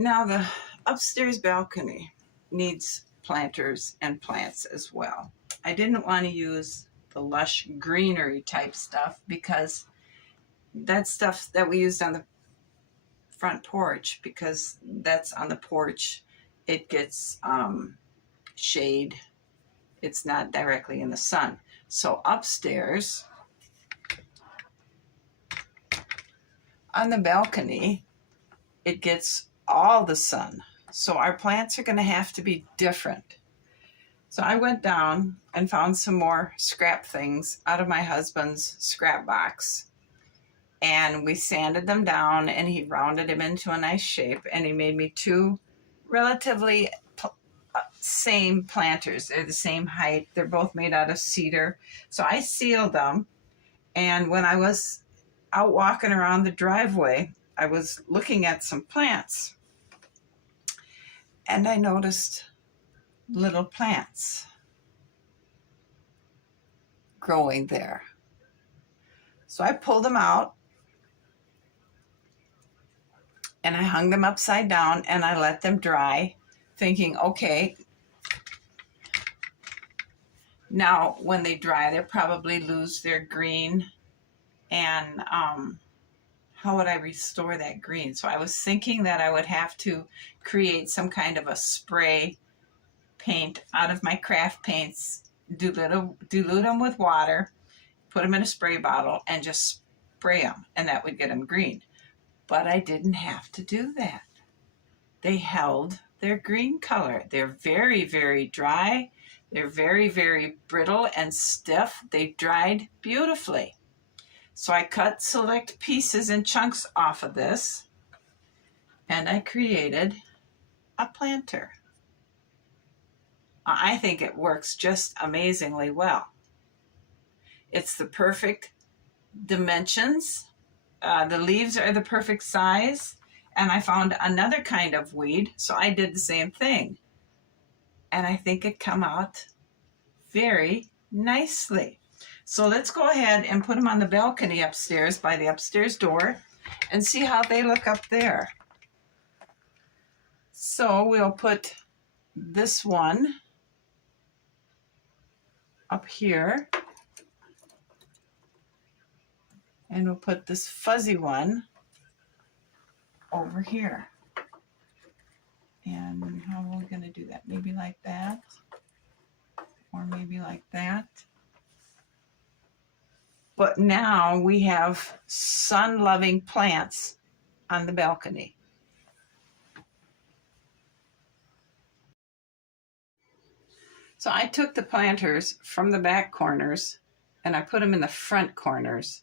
Now the upstairs balcony needs planters and plants as well. I didn't want to use the lush greenery type stuff because that's stuff that we used on the front porch, because that's on the porch. It gets shade. It's not directly in the sun. So upstairs on the balcony, it gets all the sun. So our plants are going to have to be different. So I went down and found some more scrap things out of my husband's scrap box. And we sanded them down, and he rounded them into a nice shape, and he made me two relatively same planters. They're the same height. They're both made out of cedar. So I sealed them, and when I was out walking around the driveway, I was looking at some plants, and I noticed little plants growing there. So I pulled them out, and I hung them upside down, and I let them dry, thinking, okay, now when they dry, they'll probably lose their green, and how would I restore that green? So I was thinking that I would have to create some kind of a spray paint out of my craft paints, dilute them with water, put them in a spray bottle, and just spray them, and that would get them green. But I didn't have to do that. They held their green color. They're very, very dry. They're very, very brittle and stiff. They dried beautifully. So I cut select pieces and chunks off of this, and I created a planter. I think it works just amazingly well. It's the perfect dimensions. The leaves are the perfect size, and I found another kind of weed, so I did the same thing. And I think it come out very nicely. So let's go ahead and put them on the balcony upstairs by the upstairs door and see how they look up there. So we'll put this one up here, and we'll put this fuzzy one over here. And how are we going to do that? Maybe like that, or maybe like that. But now we have sun-loving plants on the balcony. So I took the planters from the back corners and I put them in the front corners.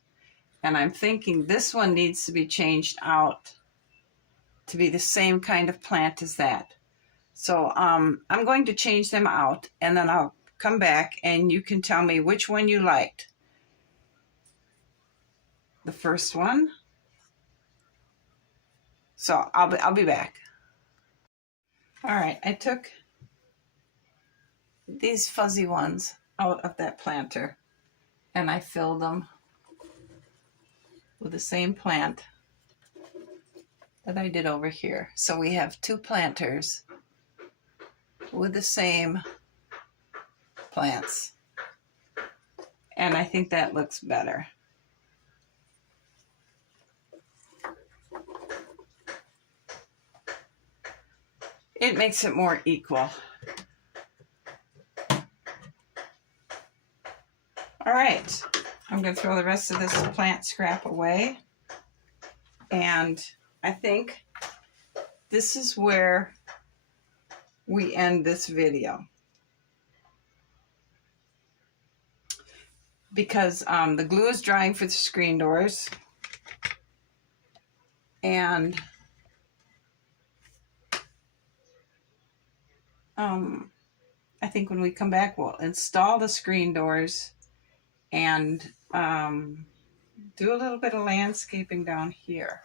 And I'm thinking this one needs to be changed out to be the same kind of plant as that. So I'm going to change them out, and then I'll come back and you can tell me which one you liked. The first one. So I'll be back. All right, I took these fuzzy ones out of that planter, and I filled them with the same plant that I did over here. So we have two planters with the same plants, and I think that looks better. It makes it more equal. All right, I'm going to throw the rest of this plant scrap away, and I think this is where we end this video, because the glue is drying for the screen doors, and I think when we come back, we'll install the screen doors and do a little bit of landscaping down here.